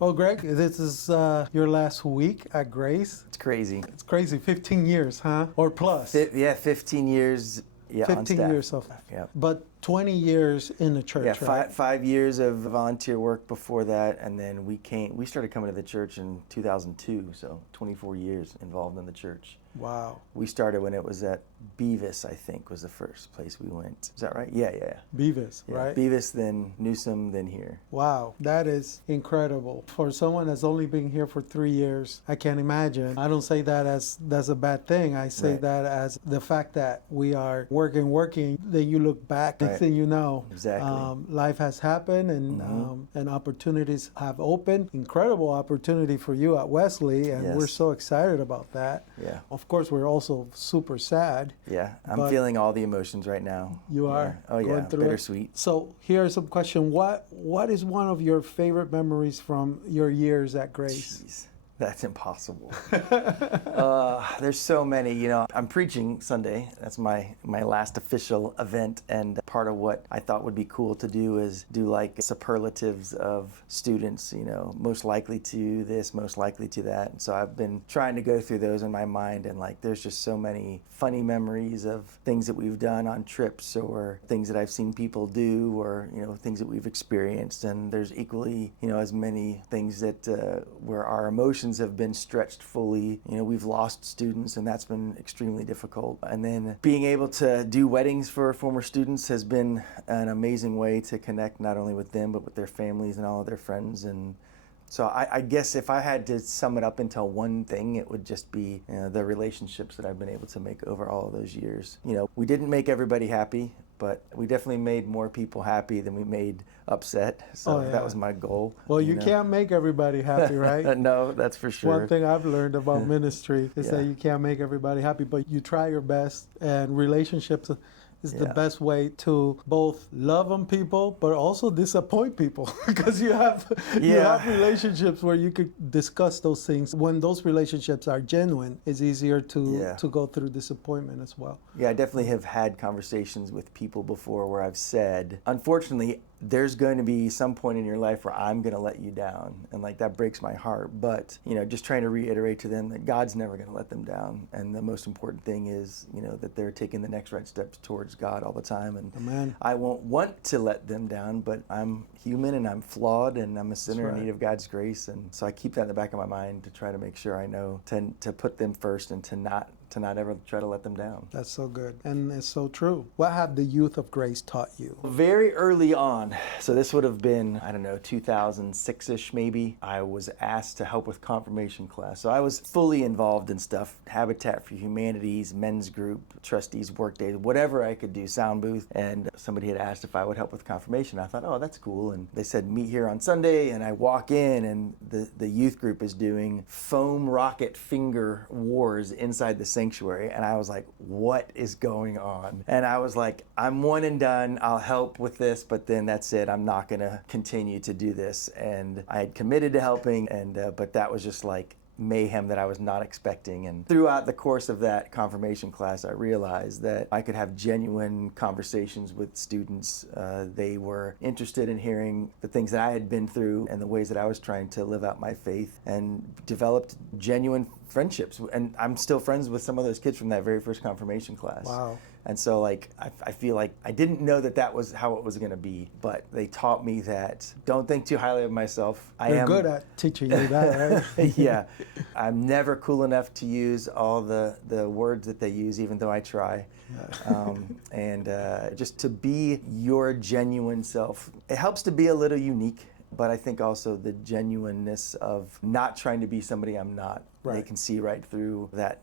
Well, Greg, this is your last week at Grace. It's crazy. It's crazy. 15 years, huh? Or plus. Yeah, 15 years. Yeah, 15 on staff. years of Yeah. But 20 years in the church, Yeah, right? 5 years of volunteer work before that, and then we started coming to the church in 2002, so 24 years involved in the church. Wow. We started when it was at Beavis, I think, was the first place we went. Is that right? Yeah. Beavis, Yeah. right? Beavis, then Newsom, then here. Wow, that is incredible. For someone that's only been here for 3 years, I can't imagine. I don't say that as that's a bad thing. I say Right. that as the fact that we are working, then you look back, next Right. thing you know, Exactly. life has happened and opportunities have opened. Incredible opportunity for you at Wesley, and Yes. we're so excited about that. Yeah. Of course, we're also super sad. Yeah, I'm But- feeling all the emotions right now. You are Yeah. Oh, going yeah, through it? bittersweet. So here are some questions. What is one of your favorite memories from your years at Grace? Jeez, that's impossible. There's so many. I'm preaching Sunday. That's my last official event, and part of what I thought would be cool to do is do like superlatives of students. Most likely to this, most likely to that. And so I've been trying to go through those in my mind, and there's just so many funny memories of things that we've done on trips, or things that I've seen people do, or things that we've experienced. And there's equally as many things that where our emotions have been stretched fully. We've lost students, and that's been extremely difficult. And then being able to do weddings for former students has been an amazing way to connect not only with them but with their families and all of their friends. And so I guess if I had to sum it up into one thing, it would just be the relationships that I've been able to make over all of those years. We didn't make everybody happy, but we definitely made more people happy than we made upset. So that was my goal. Well, you can't make everybody happy, right? No, that's for sure. One thing I've learned about ministry is that Yeah. you can't make everybody happy, but you try your best, and relationships is the best way to both love on people but also disappoint people because you have relationships where you could discuss those things. When those relationships are genuine, it's easier to go through disappointment as well. Yeah, I definitely have had conversations with people before where I've said, unfortunately, there's going to be some point in your life where I'm going to let you down, and that breaks my heart. But just trying to reiterate to them that God's never going to let them down, and the most important thing is that they're taking the next right steps towards God all the time. And Amen. I won't want to let them down, but I'm human and I'm flawed and I'm a sinner in need of God's grace, and so I keep that in the back of my mind to try to make sure I know to put them first and to not ever try to let them down. That's so good, and it's so true. What have the youth of Grace taught you? Very early on, so this would have been, 2006-ish maybe, I was asked to help with confirmation class. So I was fully involved in stuff, Habitat for Humanity's men's group, trustees, work days, whatever I could do, sound booth, and somebody had asked if I would help with confirmation. I thought, oh, that's cool, and they said, meet here on Sunday, and I walk in, and the youth group is doing foam rocket finger wars inside the sanctuary, and I was like, what is going on? And I was like, I'm one and done, I'll help with this, but then that's it, I'm not gonna continue to do this. And I had committed to helping, and but that was just like mayhem that I was not expecting. And throughout the course of that confirmation class, I realized that I could have genuine conversations with students. They were interested in hearing the things that I had been through and the ways that I was trying to live out my faith, and developed genuine friendships. And I'm still friends with some of those kids from that very first confirmation class. Wow. And so I feel like I didn't know that was how it was going to be, but they taught me that don't think too highly of myself. They're good at teaching you that, right? Yeah. I'm never cool enough to use all the words that they use, even though I try. And just to be your genuine self. It helps to be a little unique, but I think also the genuineness of not trying to be somebody I'm not. Right. They can see right through that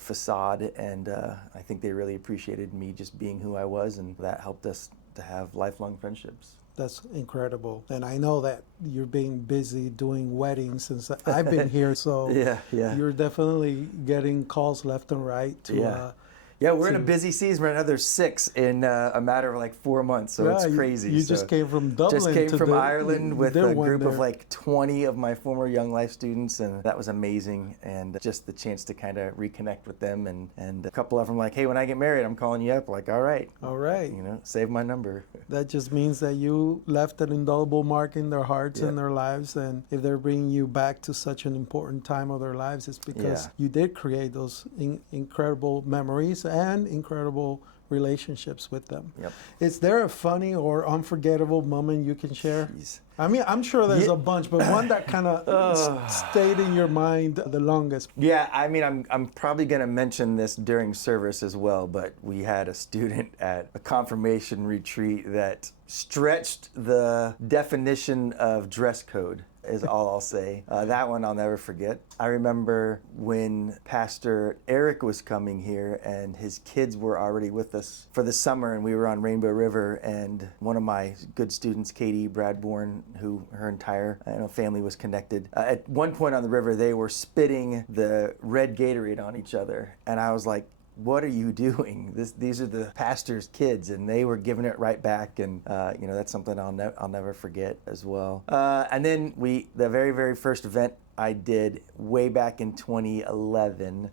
facade, and I think they really appreciated me just being who I was, and that helped us to have lifelong friendships. That's incredible. And I know that you're being busy doing weddings since I've been here, so Yeah. you're definitely getting calls left and right to Yeah, we're in a busy season. We're another 6 in a matter of like 4 months, so it's crazy. You just came from Dublin. Just came to from Ireland with a group of there. like 20 of my former Young Life students, and that was amazing. And just the chance to kind of reconnect with them, and a couple of them like, hey, when I get married, I'm calling you up. Like, all right, you know, save my number. That just means that you left an indelible mark in their hearts and their lives, and if they're bringing you back to such an important time of their lives, it's because you did create those incredible memories and incredible relationships with them. Yep. Is there a funny or unforgettable moment you can share? Jeez. I mean, I'm sure there's a bunch, but one that kind of stayed in your mind the longest. Yeah, I mean, I'm probably going to mention this during service as well, but we had a student at a confirmation retreat that stretched the definition of dress code, is all I'll say. That one I'll never forget. I remember when Pastor Eric was coming here and his kids were already with us for the summer, and we were on Rainbow River, and one of my good students, Katie Bradbourne, who her entire family was connected, at one point on the river they were spitting the red Gatorade on each other, and I was like, what are you doing? These are the pastor's kids, and they were giving it right back, and that's something I'll never forget as well. And then the very first event I did way back in 2011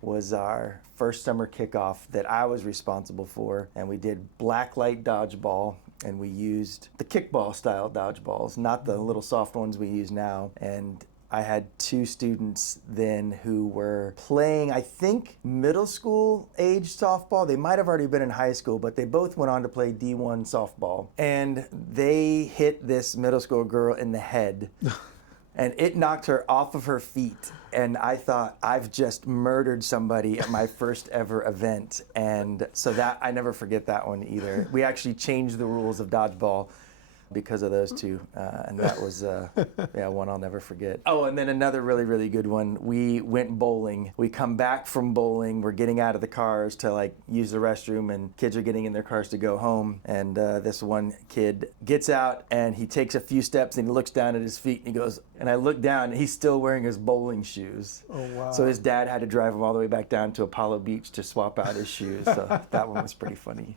was our first summer kickoff that I was responsible for, and we did blacklight dodgeball, and we used the kickball style dodgeballs, not the little soft ones we use now. And I had 2 students then who were playing, I think, middle school age softball. They might have already been in high school, but they both went on to play D1 softball. And they hit this middle school girl in the head, and it knocked her off of her feet. And I thought, I've just murdered somebody at my first ever event. And so that, I never forget that one either. We actually changed the rules of dodgeball because of those 2, and that was one I'll never forget. Oh, and then another really good one. We went bowling. We come back from bowling. We're getting out of the cars to like use the restroom, and kids are getting in their cars to go home. And this one kid gets out and he takes a few steps and he looks down at his feet and he goes, and I look down and he's still wearing his bowling shoes. Oh wow! So his dad had to drive him all the way back down to Apollo Beach to swap out his shoes. So that one was pretty funny.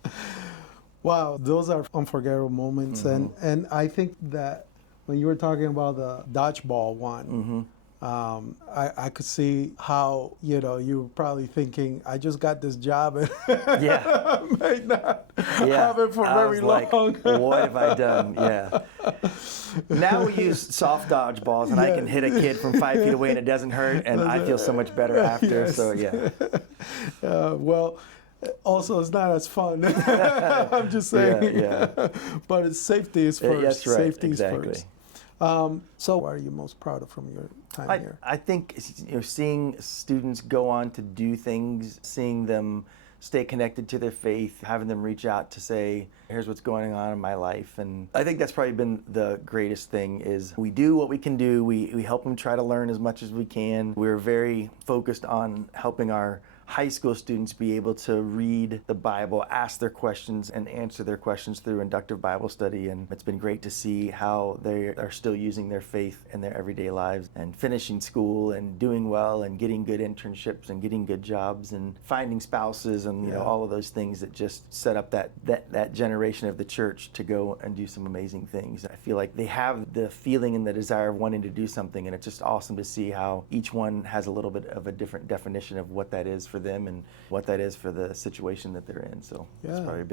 Wow, those are unforgettable moments, and I think that when you were talking about the dodgeball one, I could see how you were probably thinking, I just got this job and I may not have it for very long. Like, what have I done? Yeah. Now we use soft dodgeballs, and I can hit a kid from 5 feet away and it doesn't hurt, and I feel so much better after. Yes. So yeah. Well. Also, it's not as fun. I'm just saying. Yeah. But safety is first. That's right. Safety exactly. is first. So, what are you most proud of from your time here? I think seeing students go on to do things, seeing them stay connected to their faith, having them reach out to say, here's what's going on in my life. And I think that's probably been the greatest thing is we do what we can do. We help them try to learn as much as we can. We're very focused on helping our high school students be able to read the Bible, ask their questions, and answer their questions through inductive Bible study. And it's been great to see how they are still using their faith in their everyday lives and finishing school and doing well and getting good internships and getting good jobs and finding spouses and all of those things that just set up that generation of the church to go and do some amazing things. I feel like they have the feeling and the desire of wanting to do something, and it's just awesome to see how each one has a little bit of a different definition of what that is for them and what that is for the situation that they're in. So it's probably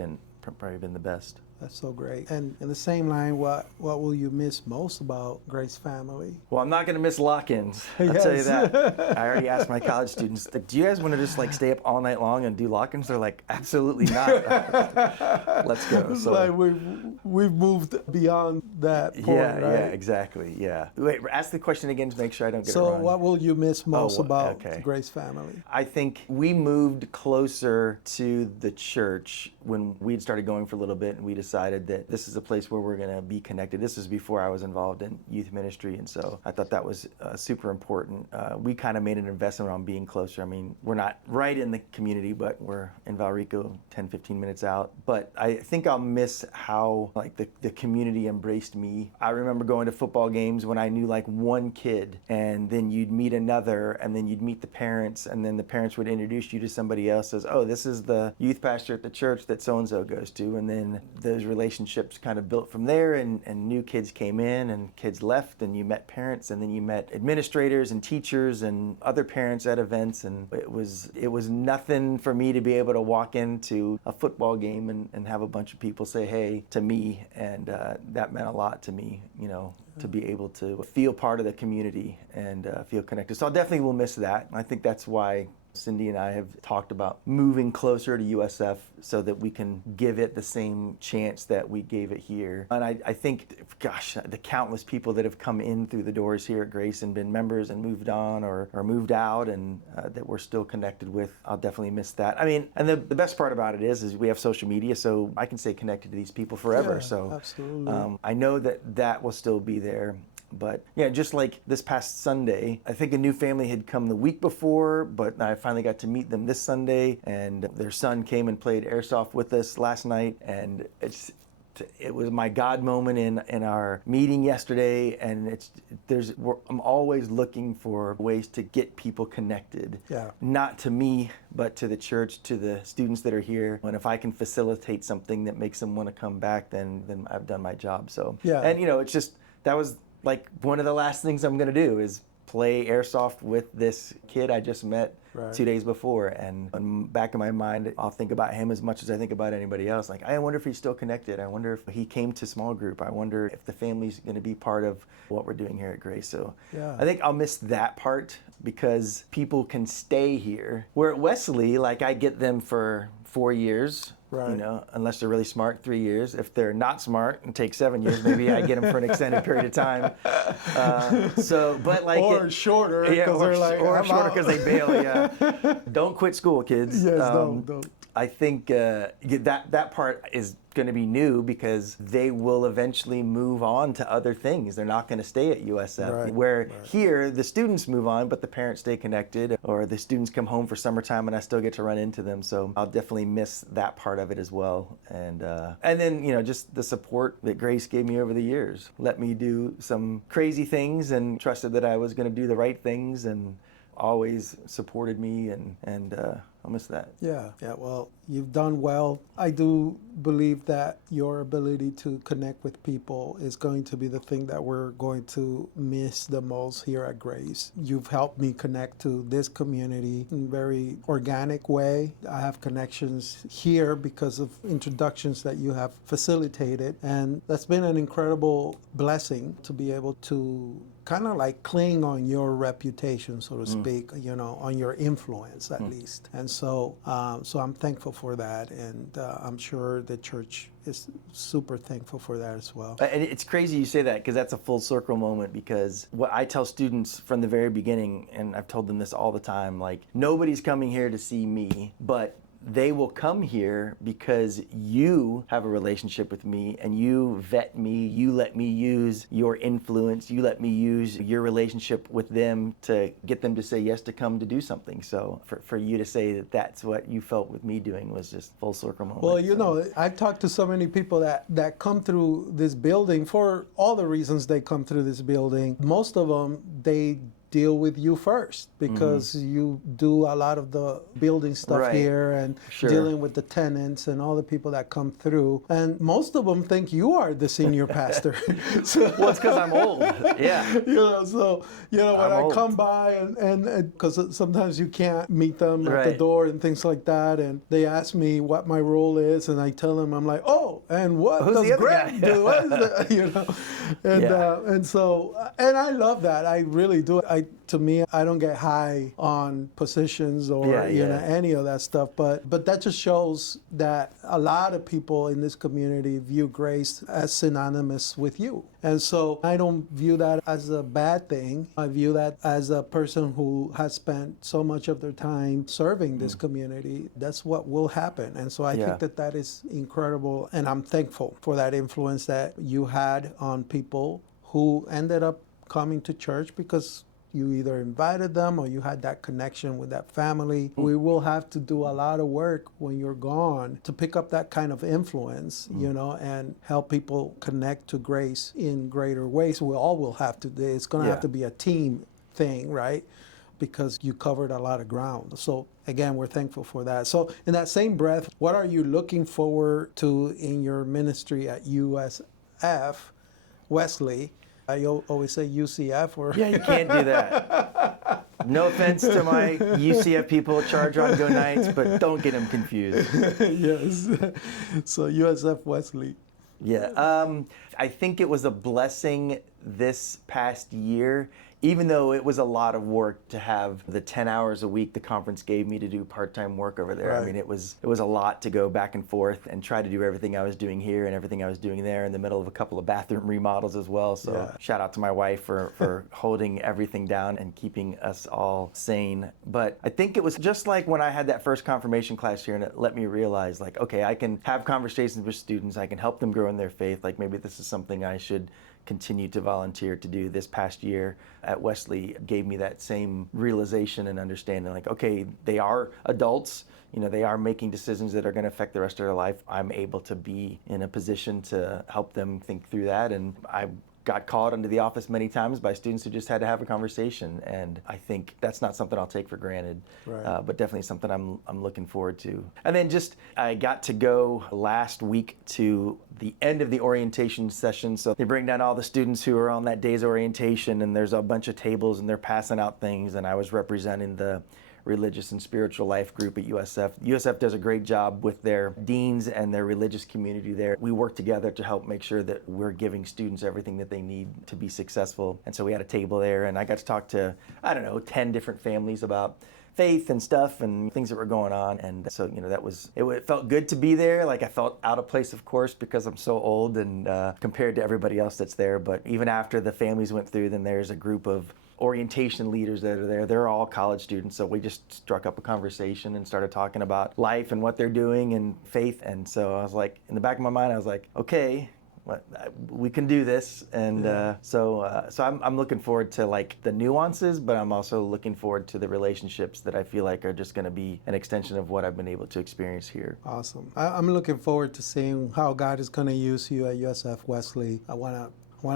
been the best. That's so great. And in the same line, what will you miss most about Grace Family? Well, I'm not going to miss lock-ins. I'll tell you that. I already asked my college students, do you guys want to just like stay up all night long and do lock-ins? They're like, absolutely not. Let's go. It's like we've moved beyond that point, right? Yeah, exactly. Yeah. Wait, ask the question again to make sure I don't get it wrong. So what will you miss most about Grace Family? I think we moved closer to the church when we'd started going for a little bit, and we decided decided that this is a place where we're going to be connected. This is before I was involved in youth ministry, and so I thought that was super important. We kind of made an investment on being closer. I mean, we're not right in the community, but we're in Valrico, 10, 15 minutes out. But I think I'll miss how like the community embraced me. I remember going to football games when I knew like one kid, and then you'd meet another, and then you'd meet the parents, and then the parents would introduce you to somebody else as, oh, this is the youth pastor at the church that so-and-so goes to. And then those relationships kind of built from there, and new kids came in and kids left, and you met parents, and then you met administrators and teachers and other parents at events. And it was nothing for me to be able to walk into a football game and have a bunch of people say hey to me, and that meant a lot to me, you know, to be able to feel part of the community and feel connected. So I definitely will miss that. I think that's why Cindy and I have talked about moving closer to USF so that we can give it the same chance that we gave it here. And I think, gosh, the countless people that have come in through the doors here at Grace and been members and moved on or moved out, and that we're still connected with, I'll definitely miss that. I mean, and the best part about it is we have social media, so I can stay connected to these people forever. Yeah, so absolutely. I know that will still be there. But yeah, just like this past Sunday, I think a new family had come the week before, but I finally got to meet them this Sunday, and their son came and played airsoft with us last night, and it was my God moment in our meeting yesterday, and I'm always looking for ways to get people connected. Yeah. Not to me, but to the church, to the students that are here. And if I can facilitate something that makes them want to come back, then I've done my job. So yeah. And you know, it's just that was like one of the last things I'm going to do is play airsoft with this kid I just met 2 days before. And back in my mind, I'll think about him as much as I think about anybody else. Like, I wonder if he's still connected. I wonder if he came to small group. I wonder if the family's going to be part of what we're doing here at Grace. So yeah. I think I'll miss that part because people can stay here. Where at Wesley, like I get them for 4 years. Right. You know, unless they're really smart, 3 years. If they're not smart and take 7 years, maybe I get them for an extended period of time. But like, or shorter, because they're like, or shorter because they bail. Yeah, don't quit school, kids. Yes, don't. I think that part is going to be new because they will eventually move on to other things. They're not going to stay at USF. Where here, the students move on, but the parents stay connected, or the students come home for summertime and I still get to run into them. So I'll definitely miss that part of it as well. And then, you know, just the support that Grace gave me over the years. Let me do some crazy things and trusted that I was going to do the right things, and always supported me, and I'll miss that. Yeah, well, you've done well. I do believe that your ability to connect with people is going to be the thing that we're going to miss the most here at Grace. You've helped me connect to this community in a very organic way. I have connections here because of introductions that you have facilitated, and that's been an incredible blessing to be able to kind of like cling on your reputation, so to speak, you know, on your influence at least. And so I'm thankful for that, and I'm sure the church is super thankful for that as well. And it's crazy you say that, because that's a full circle moment, because what I tell students from the very beginning, and I've told them this all the time, like, nobody's coming here to see me, but they will come here because you have a relationship with me and you vet me, you let me use your influence, you let me use your relationship with them to get them to say yes to come to do something. So for you to say that that's what you felt with me doing was just full circle moment. Well, you know, I've talked to so many people that come through this building for all the reasons they come through this building. Most of them, they deal with you first because you do a lot of the building stuff here and dealing with the tenants and all the people that come through. And most of them think you are the senior pastor. Well, it's because I'm old. Yeah. You know, so, you know, when I come by and because sometimes you can't meet them at the door and things like that, and they ask me what my role is, and I tell them, I'm like, oh, and what does Greg do? What is that? You know, and so, and I love that. I really do. I to me, I don't get high on positions or any of that stuff. But that just shows that a lot of people in this community view grace as synonymous with you. And so I don't view that as a bad thing. I view that as a person who has spent so much of their time serving this community. That's what will happen. And so I think that is incredible. And I'm thankful for that influence that you had on people who ended up coming to church because you either invited them or you had that connection with that family. We will have to do a lot of work when you're gone to pick up that kind of influence, and help people connect to grace in greater ways. We all will have to. It's going to have to be a team thing, right? Because you covered a lot of ground. So again, we're thankful for that. So in that same breath, what are you looking forward to in your ministry at USF Wesley? I always say UCF or... Yeah, you can't do that. No offense to my UCF people, charge on go nights, but don't get them confused. Yes. So USF Wesley. Yeah. I think it was a blessing this past year, even though it was a lot of work to have the 10 hours a week the conference gave me to do part-time work over there. Right. I mean, it was a lot to go back and forth and try to do everything I was doing here and everything I was doing there in the middle of a couple of bathroom remodels as well. So shout out to my wife for holding everything down and keeping us all sane. But I think it was just like when I had that first confirmation class here, and it let me realize, like, okay, I can have conversations with students, I can help them grow in their faith. Like, maybe this is something I should continue to volunteer to do. This past year at Wesley gave me that same realization and understanding, like, okay, they are adults, they are making decisions that are going to affect the rest of their life. I'm able to be in a position to help them think through that. And I got called into the office many times by students who just had to have a conversation, and I think that's not something I'll take for granted, but definitely something I'm looking forward to. And then I got to go last week to the end of the orientation session, so they bring down all the students who are on that day's orientation, and there's a bunch of tables and they're passing out things, and I was representing the religious and spiritual life group at USF. USF does a great job with their deans and their religious community there. We work together to help make sure that we're giving students everything that they need to be successful. And so we had a table there, and I got to talk to, 10 different families about faith and stuff and things that were going on. And so, it felt good to be there. Like, I felt out of place, of course, because I'm so old and compared to everybody else that's there. But even after the families went through, then there's a group of orientation leaders that are there. They're all college students, so we just struck up a conversation and started talking about life and what they're doing and faith. And so I was like, in the back of my mind, I was like, okay, we can do this. And so I'm looking forward to, like, the nuances, but I'm also looking forward to the relationships that I feel like are just going to be an extension of what I've been able to experience here. Awesome. I'm looking forward to seeing how God is going to use you at USF Wesley. I want to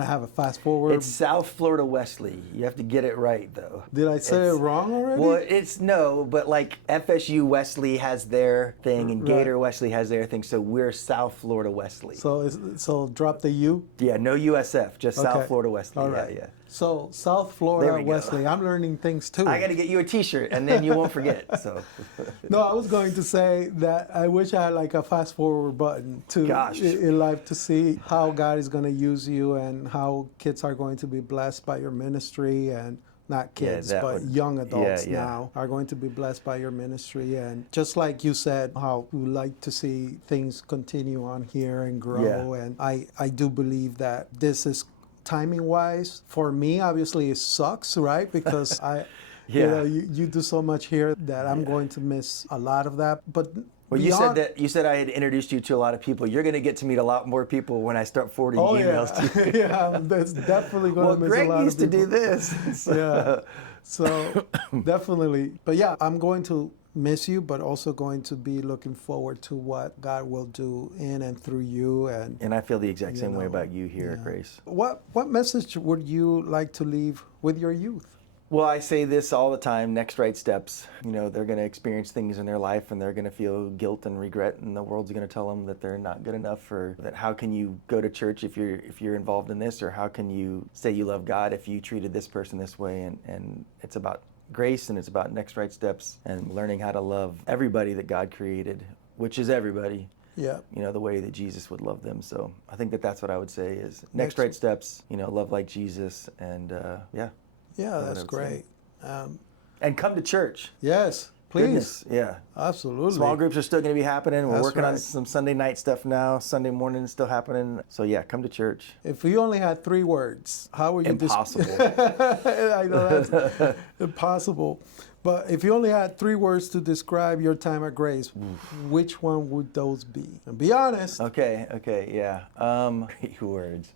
have a fast forward. It's South Florida Wesley. You have to get it right, though. Did I say it wrong already? Well, but like FSU Wesley has their thing and Gator Wesley has their thing, so we're South Florida Wesley. So drop the U? Yeah, no USF, just South Florida Wesley. All right. Yeah. So South Florida Wesley, I'm learning things too. I got to get you a T-shirt, and then you won't forget. So. No, I was going to say that I wish I had like a fast forward button in life to see how God is going to use you and how kids are going to be blessed by your ministry, and not kids, but young adults now are going to be blessed by your ministry. And just like you said, how we like to see things continue on here and grow. And I do believe that this is, timing wise, for me, obviously it sucks, right? Because you do so much here that I'm going to miss a lot of that. But you said I had introduced you to a lot of people. You're going to get to meet a lot more people when I start forwarding emails to you. Yeah, that's definitely going to miss a lot of people. Greg used to do this. So definitely. But yeah, I'm going to miss you, but also going to be looking forward to what God will do in and through you. And I feel the exact same way about you here at Grace. What message would you like to leave with your youth? Well, I say this all the time, next right steps. They're going to experience things in their life, and they're going to feel guilt and regret, and the world's going to tell them that they're not good enough, or that how can you go to church if you're involved in this, or how can you say you love God if you treated this person this way. And it's about grace, and it's about next right steps and learning how to love everybody that God created, which is everybody. Yeah. The way that Jesus would love them. So I think that's what I would say is next right steps, love like Jesus, and Yeah, what I that's would say. great. And come to church. Yes, please. Goodness, yeah. Absolutely. Small groups are still going to be happening. We're That's working on right. some Sunday night stuff now. Sunday morning is still happening. So yeah, come to church. If you only had 3 words, how would you Impossible. I know that's impossible. But if you only had 3 words to describe your time at Grace, which one would those be? And be honest. Okay, yeah. 3 words.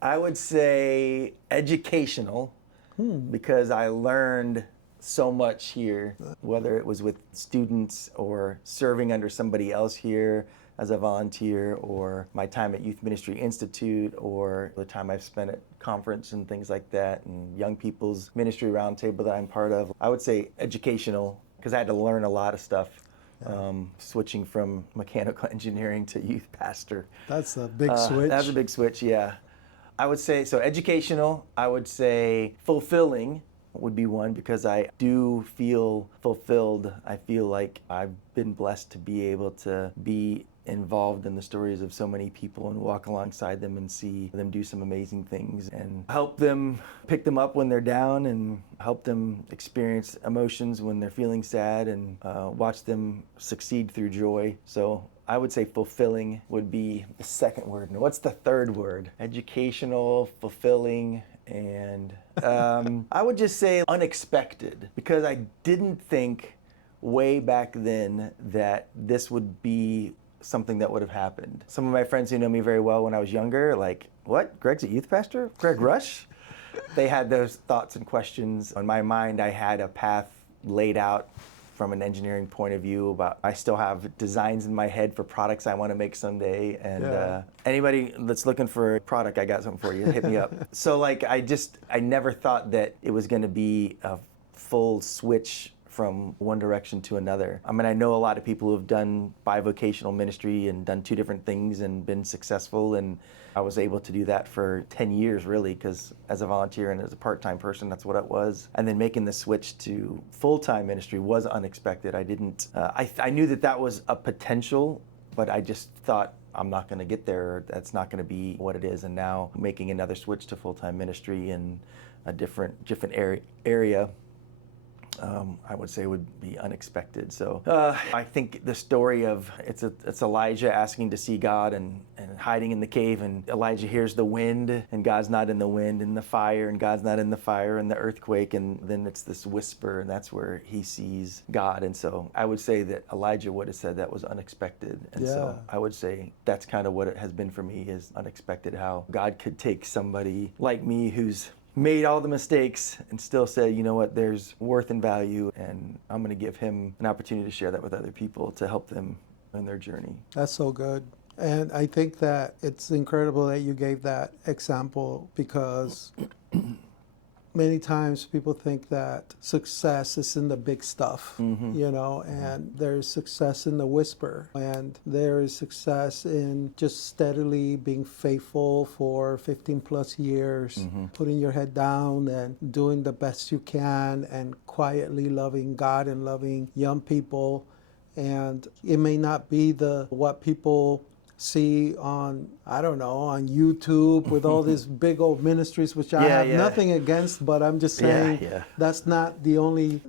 I would say educational, because I learned so much here, whether it was with students or serving under somebody else here as a volunteer, or my time at Youth Ministry Institute, or the time I've spent at conference and things like that, and young people's ministry roundtable that I'm part of. I would say educational, because I had to learn a lot of stuff. Switching from mechanical engineering to youth pastor. That's a big switch. That's a big switch, yeah. I would say, so educational. I would say fulfilling would be one, because I do feel fulfilled. I feel like I've been blessed to be able to be involved in the stories of so many people and walk alongside them and see them do some amazing things and help them pick them up when they're down and help them experience emotions when they're feeling sad, and watch them succeed through joy. So I would say fulfilling would be the second word. And what's the third word? Educational, fulfilling, and I would just say unexpected, because I didn't think way back then that this would be something that would have happened. Some of my friends who know me very well when I was younger, like, what? Greg's a youth pastor? Greg Rush? They had those thoughts and questions. In my mind, I had a path laid out from an engineering point of view. About I still have designs in my head for products I want to make someday, and anybody that's looking for a product, I got something for you. Hit me up. So like I never thought that it was going to be a full switch from one direction to another. I mean, I know a lot of people who have done bivocational ministry and done 2 different things and been successful, and I was able to do that for 10 years really, because as a volunteer and as a part-time person, that's what it was. And then making the switch to full-time ministry was unexpected. I didn't, I knew that was a potential, but I just thought, I'm not going to get there. That's not going to be what it is. And now making another switch to full-time ministry in a different area, I would say would be unexpected. So I think the story of it's Elijah asking to see God and hiding in the cave, and Elijah hears the wind and God's not in the wind, and the fire and God's not in the fire, and the earthquake, and then it's this whisper, and that's where he sees God. And so I would say that Elijah would have said that was unexpected. And so I would say that's kind of what it has been for me, is unexpected, how God could take somebody like me who's made all the mistakes and still say, you know what, there's worth and value, and I'm going to give him an opportunity to share that with other people to help them in their journey. That's so good. And I think that it's incredible that you gave that example, because many times people think that success is in the big stuff, you know, and there's success in the whisper, and there is success in just steadily being faithful for 15 plus years, putting your head down and doing the best you can, and quietly loving God and loving young people. And it may not be what people see on, I don't know, on YouTube with all these big old ministries, which I have nothing against, but I'm just saying that's not the only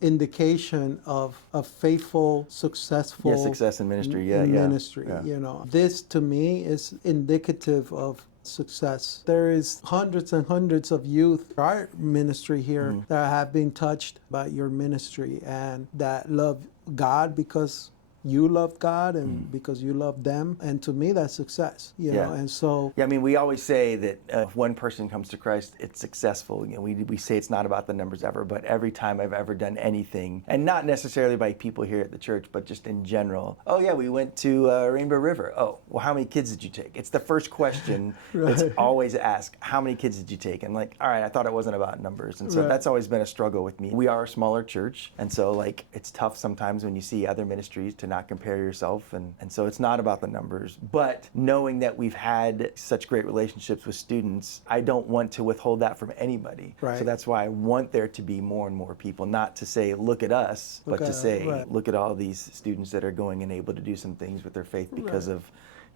indication of a faithful, successful success in ministry. Ministry. You know, this to me is indicative of success. There is hundreds and hundreds of youth in our ministry here that have been touched by your ministry and that love God because you love God and because you love them. And to me, that's success, you know, and so. Yeah, I mean, we always say that if one person comes to Christ, it's successful. You know, we say it's not about the numbers ever, but every time I've ever done anything, and not necessarily by people here at the church, but just in general. Oh yeah, we went to Rainbow River. Oh, well, how many kids did you take? It's the first question that's always asked. How many kids did you take? And like, all right, I thought it wasn't about numbers. And so that's always been a struggle with me. We are a smaller church. And so like, it's tough sometimes when you see other ministries to not compare yourself, and so it's not about the numbers, but knowing that we've had such great relationships with students, I don't want to withhold that from anybody. So that's why I want there to be more and more people, not to say look at us, but to say look at all these students that are going and able to do some things with their faith because of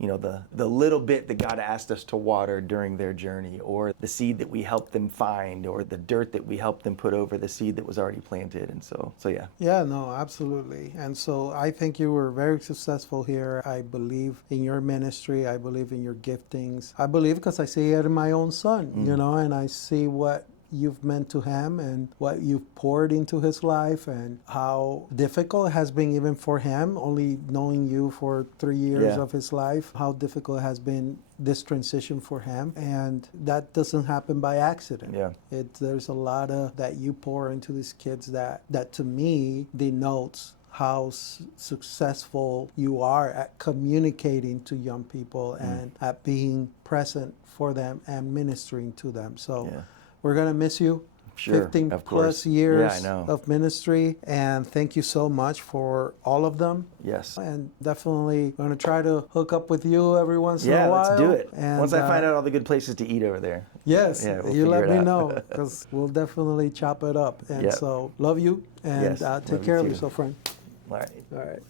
the little bit that God asked us to water during their journey, or the seed that we helped them find, or the dirt that we helped them put over the seed that was already planted. And so yeah. Yeah, no, absolutely. And so I think you were very successful here. I believe in your ministry. I believe in your giftings. I believe because I see it in my own son, and I see what you've meant to him and what you've poured into his life, and how difficult it has been even for him, only knowing you for 3 years of his life, how difficult it has been this transition for him. And that doesn't happen by accident. There's a lot of that you pour into these kids that to me denotes how successful you are at communicating to young people and at being present for them and ministering to them. So we're going to miss you. Sure, 15 of plus course. years Yeah, I know. of ministry, and thank you so much for all of them. Yes. And definitely going to try to hook up with you every once in a while. Yeah, let's do it. And once I find out all the good places to eat over there. Yes, we'll you let figure it me out. know, because we'll definitely chop it up. And so love you, and Yes, take love care you of too. yourself, friend. All right. All right.